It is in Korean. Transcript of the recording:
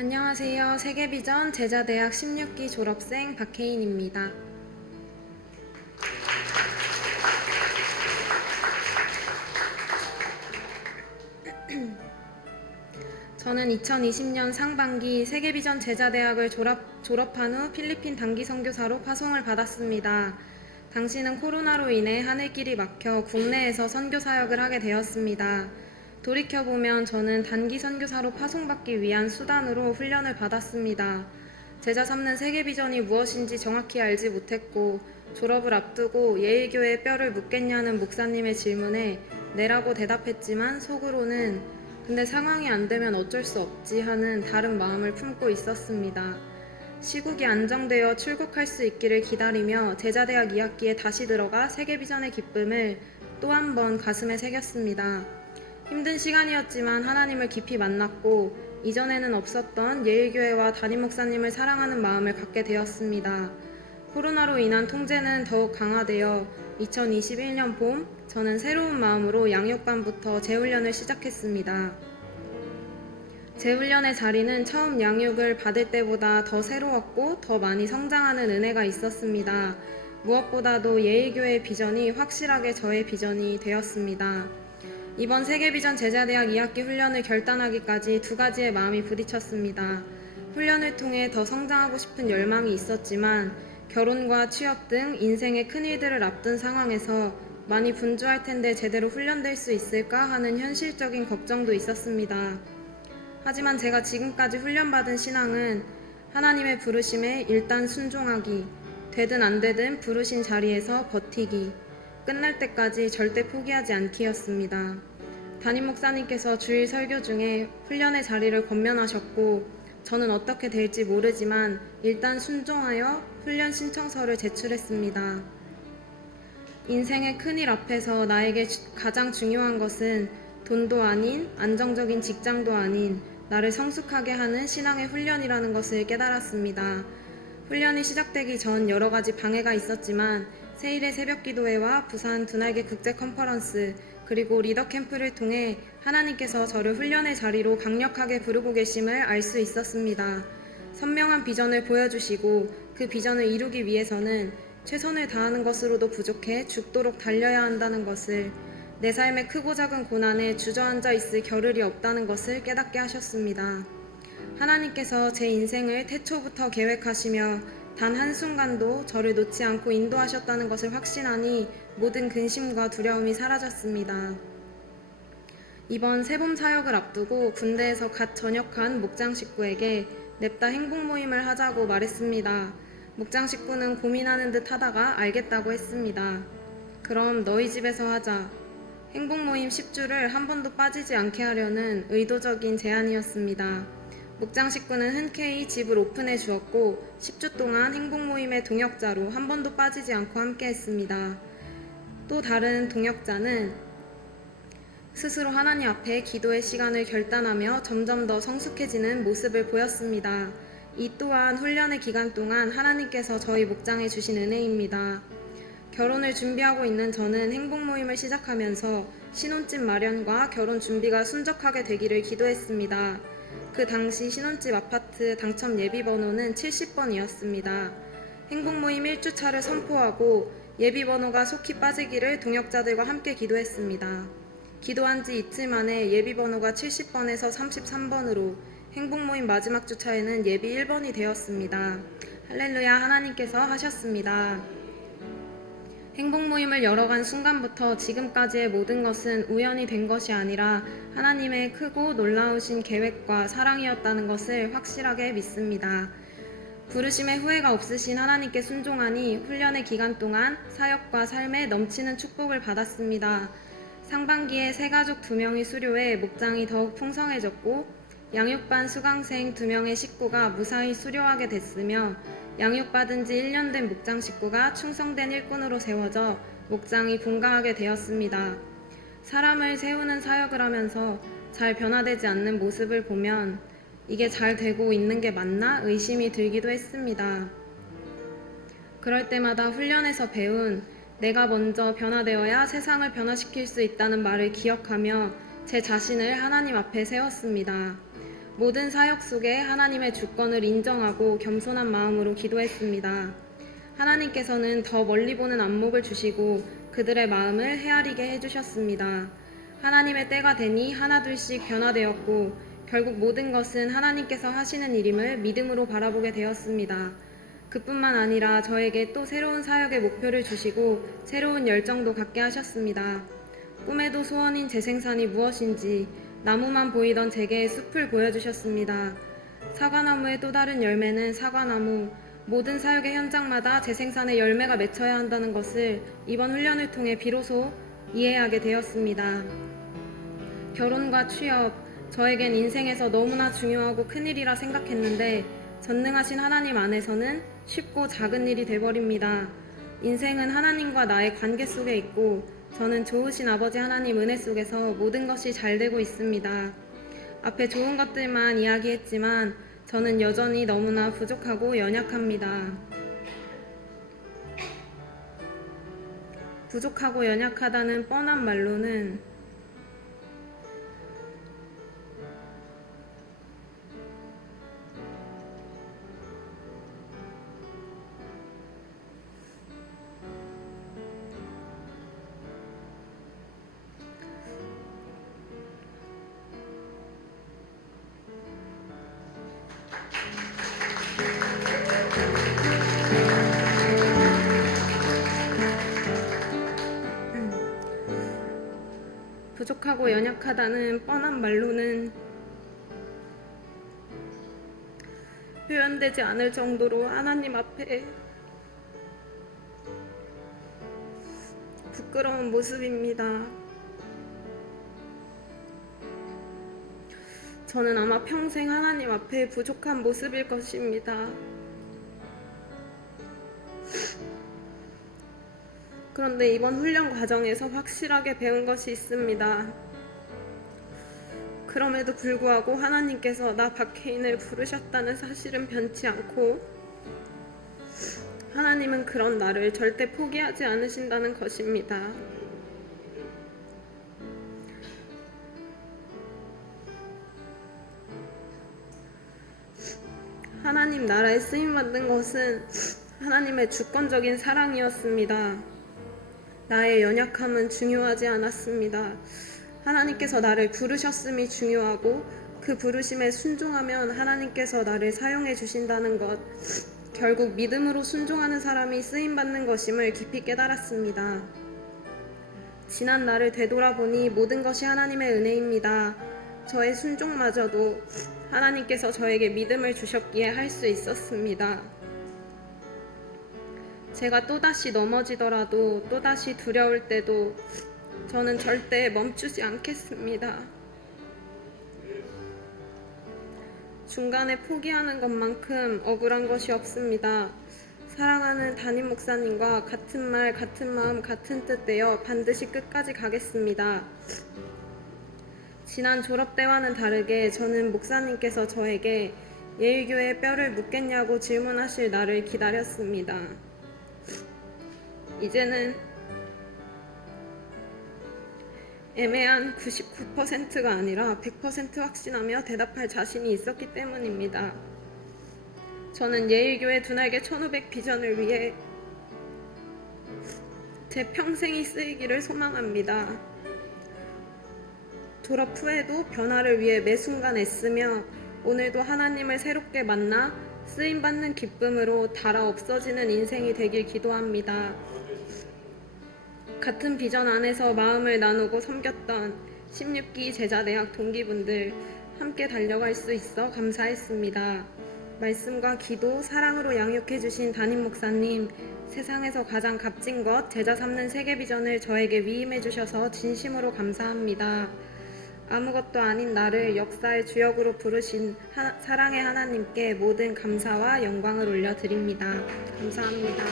안녕하세요. 세계비전 제자대학 16기 졸업생 박혜인입니다. 저는 2020년 상반기 세계비전 제자대학을 졸업한 후 필리핀 단기 선교사로 파송을 받았습니다. 당시는 코로나로 인해 하늘길이 막혀 국내에서 선교 사역을 하게 되었습니다. 돌이켜보면 저는 단기 선교사로 파송받기 위한 수단으로 훈련을 받았습니다. 제자 삼는 세계비전이 무엇인지 정확히 알지 못했고 졸업을 앞두고 예일교회에 뼈를 묻겠냐는 목사님의 질문에 네라고 대답했지만 속으로는 근데 상황이 안 되면 어쩔 수 없지 하는 다른 마음을 품고 있었습니다. 시국이 안정되어 출국할 수 있기를 기다리며 제자대학 2학기에 다시 들어가 세계비전의 기쁨을 또 한 번 가슴에 새겼습니다. 힘든 시간이었지만 하나님을 깊이 만났고 이전에는 없었던 예일교회와 담임 목사님을 사랑하는 마음을 갖게 되었습니다. 코로나로 인한 통제는 더욱 강화되어 2021년 봄 저는 새로운 마음으로 양육반부터 재훈련을 시작했습니다. 재훈련의 자리는 처음 양육을 받을 때보다 더 새로웠고 더 많이 성장하는 은혜가 있었습니다. 무엇보다도 예일교회의 비전이 확실하게 저의 비전이 되었습니다. 이번 세계비전 제자대학 2학기 훈련을 결단하기까지 두 가지의 마음이 부딪혔습니다. 훈련을 통해 더 성장하고 싶은 열망이 있었지만 결혼과 취업 등 인생의 큰 일들을 앞둔 상황에서 많이 분주할 텐데 제대로 훈련될 수 있을까 하는 현실적인 걱정도 있었습니다. 하지만 제가 지금까지 훈련받은 신앙은 하나님의 부르심에 일단 순종하기, 되든 안 되든 부르신 자리에서 버티기, 끝날 때까지 절대 포기하지 않기였습니다. 담임 목사님께서 주일 설교 중에 훈련의 자리를 권면하셨고 저는 어떻게 될지 모르지만 일단 순종하여 훈련 신청서를 제출했습니다. 인생의 큰일 앞에서 나에게 가장 중요한 것은 돈도 아닌 안정적인 직장도 아닌 나를 성숙하게 하는 신앙의 훈련이라는 것을 깨달았습니다. 훈련이 시작되기 전 여러 가지 방해가 있었지만 세일의 새벽기도회와 부산 두날개 국제 컨퍼런스 그리고 리더 캠프를 통해 하나님께서 저를 훈련의 자리로 강력하게 부르고 계심을 알 수 있었습니다. 선명한 비전을 보여주시고 그 비전을 이루기 위해서는 최선을 다하는 것으로도 부족해 죽도록 달려야 한다는 것을, 내 삶의 크고 작은 고난에 주저앉아 있을 겨를이 없다는 것을 깨닫게 하셨습니다. 하나님께서 제 인생을 태초부터 계획하시며 단 한순간도 저를 놓지 않고 인도하셨다는 것을 확신하니 모든 근심과 두려움이 사라졌습니다. 이번 새봄 사역을 앞두고 군대에서 갓 전역한 목장 식구에게 냅다 행복 모임을 하자고 말했습니다. 목장 식구는 고민하는 듯 하다가 알겠다고 했습니다. 그럼 너희 집에서 하자. 행복 모임 10주를 한 번도 빠지지 않게 하려는 의도적인 제안이었습니다. 목장 식구는 흔쾌히 집을 오픈해 주었고 10주 동안 행복 모임의 동역자로 한 번도 빠지지 않고 함께 했습니다. 또 다른 동역자는 스스로 하나님 앞에 기도의 시간을 결단하며 점점 더 성숙해지는 모습을 보였습니다. 이 또한 훈련의 기간 동안 하나님께서 저희 목장에 주신 은혜입니다. 결혼을 준비하고 있는 저는 행복 모임을 시작하면서 신혼집 마련과 결혼 준비가 순적하게 되기를 기도했습니다. 그 당시 신혼집 아파트 당첨 예비번호는 70번이었습니다. 행복모임 1주차를 선포하고 예비번호가 속히 빠지기를 동역자들과 함께 기도했습니다. 기도한 지 이틀 만에 예비번호가 70번에서 33번으로 행복모임 마지막 주차에는 예비 1번이 되었습니다. 할렐루야, 하나님께서 하셨습니다. 행복모임을 열어간 순간부터 지금까지의 모든 것은 우연이 된 것이 아니라 하나님의 크고 놀라우신 계획과 사랑이었다는 것을 확실하게 믿습니다. 부르심에 후회가 없으신 하나님께 순종하니 훈련의 기간 동안 사역과 삶에 넘치는 축복을 받았습니다. 상반기에 새가족 2명이 수료해 목장이 더욱 풍성해졌고 양육반 수강생 2명의 식구가 무사히 수료하게 됐으며 양육받은 지 1년 된 목장 식구가 충성된 일꾼으로 세워져 목장이 분가하게 되었습니다. 사람을 세우는 사역을 하면서 잘 변화되지 않는 모습을 보면 이게 잘 되고 있는 게 맞나 의심이 들기도 했습니다. 그럴 때마다 훈련에서 배운 내가 먼저 변화되어야 세상을 변화시킬 수 있다는 말을 기억하며 제 자신을 하나님 앞에 세웠습니다. 모든 사역 속에 하나님의 주권을 인정하고 겸손한 마음으로 기도했습니다. 하나님께서는 더 멀리 보는 안목을 주시고 그들의 마음을 헤아리게 해주셨습니다. 하나님의 때가 되니 하나둘씩 변화되었고 결국 모든 것은 하나님께서 하시는 일임을 믿음으로 바라보게 되었습니다. 그뿐만 아니라 저에게 또 새로운 사역의 목표를 주시고 새로운 열정도 갖게 하셨습니다. 꿈에도 소원인 제 생산이 무엇인지 나무만 보이던 제게 숲을 보여주셨습니다. 사과나무의 또 다른 열매는 사과나무, 모든 사역의 현장마다 제 생산의 열매가 맺혀야 한다는 것을 이번 훈련을 통해 비로소 이해하게 되었습니다. 결혼과 취업, 저에겐 인생에서 너무나 중요하고 큰일이라 생각했는데 전능하신 하나님 안에서는 쉽고 작은 일이 돼버립니다. 인생은 하나님과 나의 관계 속에 있고 저는 좋으신 아버지 하나님 은혜 속에서 모든 것이 잘 되고 있습니다. 앞에 좋은 것들만 이야기했지만 저는 여전히 너무나 부족하고 연약합니다. 부족하고 연약하다는 뻔한 말로는 부족하고 연약하다는 뻔한 말로는 표현되지 않을 정도로 하나님 앞에 부끄러운 모습입니다. 저는 아마 평생 하나님 앞에 부족한 모습일 것입니다. 그런데 이번 훈련 과정에서 확실하게 배운 것이 있습니다. 그럼에도 불구하고 하나님께서 나 박혜인을 부르셨다는 사실은 변치 않고 하나님은 그런 나를 절대 포기하지 않으신다는 것입니다. 하나님 나라에 쓰임받는 것은 하나님의 주권적인 사랑이었습니다. 나의 연약함은 중요하지 않았습니다. 하나님께서 나를 부르셨음이 중요하고 그 부르심에 순종하면 하나님께서 나를 사용해 주신다는 것, 결국 믿음으로 순종하는 사람이 쓰임받는 것임을 깊이 깨달았습니다. 지난 날을 되돌아보니 모든 것이 하나님의 은혜입니다. 저의 순종마저도 하나님께서 저에게 믿음을 주셨기에 할 수 있었습니다. 제가 또다시 넘어지더라도 또다시 두려울 때도 저는 절대 멈추지 않겠습니다. 중간에 포기하는 것만큼 억울한 것이 없습니다. 사랑하는 담임 목사님과 같은 말, 같은 마음, 같은 뜻 되어 반드시 끝까지 가겠습니다. 지난 졸업 때와는 다르게 저는 목사님께서 저에게 예일교회에 뼈를 묻겠냐고 질문하실 날을 기다렸습니다. 이제는 애매한 99%가 아니라 100% 확신하며 대답할 자신이 있었기 때문입니다. 저는 예일교회 두날개 1500 비전을 위해 제 평생이 쓰이기를 소망합니다. 졸업 후에도 변화를 위해 매 순간 애쓰며 오늘도 하나님을 새롭게 만나 쓰임받는 기쁨으로 닳아 없어지는 인생이 되길 기도합니다. 같은 비전 안에서 마음을 나누고 섬겼던 16기 제자대학 동기분들 함께 달려갈 수 있어 감사했습니다. 말씀과 기도, 사랑으로 양육해주신 담임 목사님, 세상에서 가장 값진 것, 제자 삼는 세계 비전을 저에게 위임해주셔서 진심으로 감사합니다. 아무것도 아닌 나를 역사의 주역으로 부르신 사랑의 하나님께 모든 감사와 영광을 올려드립니다. 감사합니다.